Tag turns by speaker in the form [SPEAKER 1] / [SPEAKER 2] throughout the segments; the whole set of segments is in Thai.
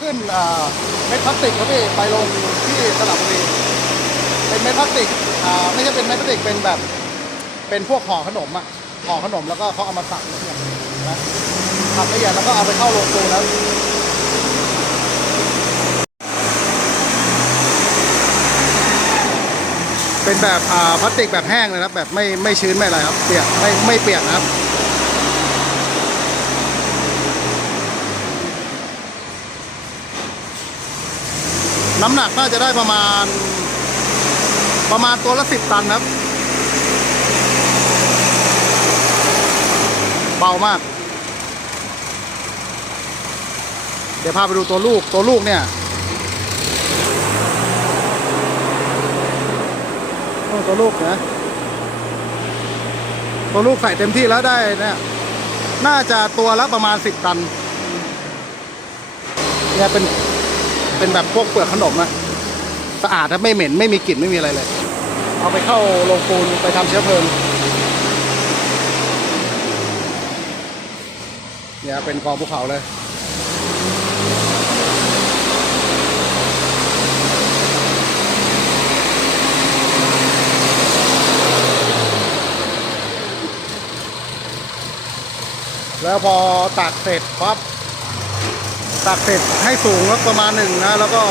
[SPEAKER 1] ขึ้นเม็ดพลาสติกครับพี่ไปลงที่สระบุรีเป็นเม็ดพลาสติกไม่ใช่เป็นเม็ดพลาสติกเป็นแบบ เป็นพวกห่อขนมอะห่อขนมแล้วก็เขาเอามาสับละเอียดนะสับละเอียดแล้วก็เอาไปเข้าโรงปูนแล้วเป็นแบบพลาสติกแบบแห้งเลยครับแบบไม่ไม่ชื้นไม่อะไรครับเปียกไม่ไม่เปียกนะครับ น้ำหนักน่าจะได้ประมาณ ประมาณตัวละสิบตันครับ เบามาก เดี๋ยวพาไปดูตัวลูกตัวลูกเนี่ยโอ้ตัวลูกนะตัวลูกใส่เต็มที่แล้วได้เนี่ยน่าจะตัวละประมาณสิบตันเนี่ยเป็น เป็นแบบพวกเปลือกขนมอะสะอาดถ้าไม่เหม็นไม่มีกลิ่นไม่มีอะไรเลย เอาไปเข้าโรงปูนไปทำเชื้อเพลิงเนี่ยเป็นกองภูเขาเลยแล้วพอตักเสร็จปั๊บ ตักเสร็จให้สูงสักประมาณหนึ่งนะ แล้วก็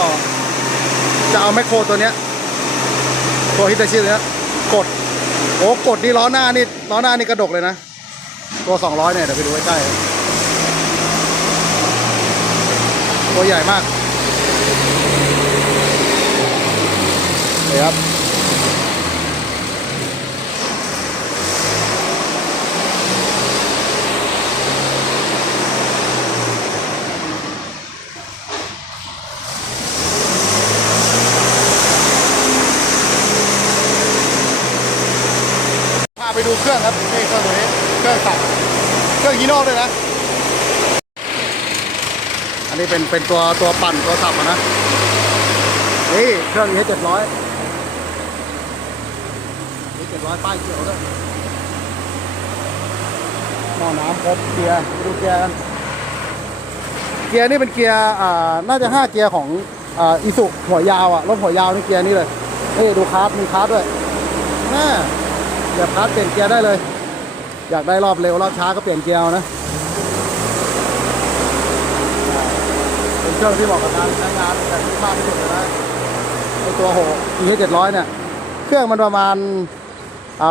[SPEAKER 1] จะเอาแมคโครตัวเนี้ยตัวฮิตาชิเนี้ยกดโอ้กดนี่ล้อหน้านี่ล้อหน้านี่กระดกเลยนะ ตัว200เนี่ยเดี๋ยวไปดูใกล้ๆตัวใหญ่มากนี่ครับ ดูเครื่องครับนี่เครื่องตัวนี้เครื่องสับเครื่องยีโน่ด้วยนะ อันนี้เป็นเป็นตัวตัวปั่นตัวสับนะนี่เครื่องนี้เจ็ดร้อยนี่เจ็ดร้อยป้ายเขียวด้วยหม้อน้ำครบเกียร์ดูเกียร์กันเกียร์นี่เป็นเกียร์อ่าน่าจะห้าเกียร์ของอ่าอีสุหัวยาวอะรถหัวยาวนี่เกียร์นี่เลยนี่ดูคาร์ดมีคาร์ดด้วยน่า เสียบคาร์ดเปลี่ยนเกียร์ได้เลย อยากได้รอบเร็วรอบช้าก็เปลี่ยนเกียร์นะเป็นเครื่องที่เหมาะกับการใช้งานแบบที่มากที่สุดเลยนะไอตัวหก e 7 0 0เนี่ย เครื่องมันประมาณ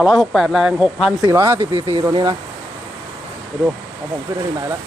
[SPEAKER 1] ร้อยหกแปดแรง6,450ซีซีตัวนี้นะ ไปดูของผมขึ้นได้ถึงไหนแล้ว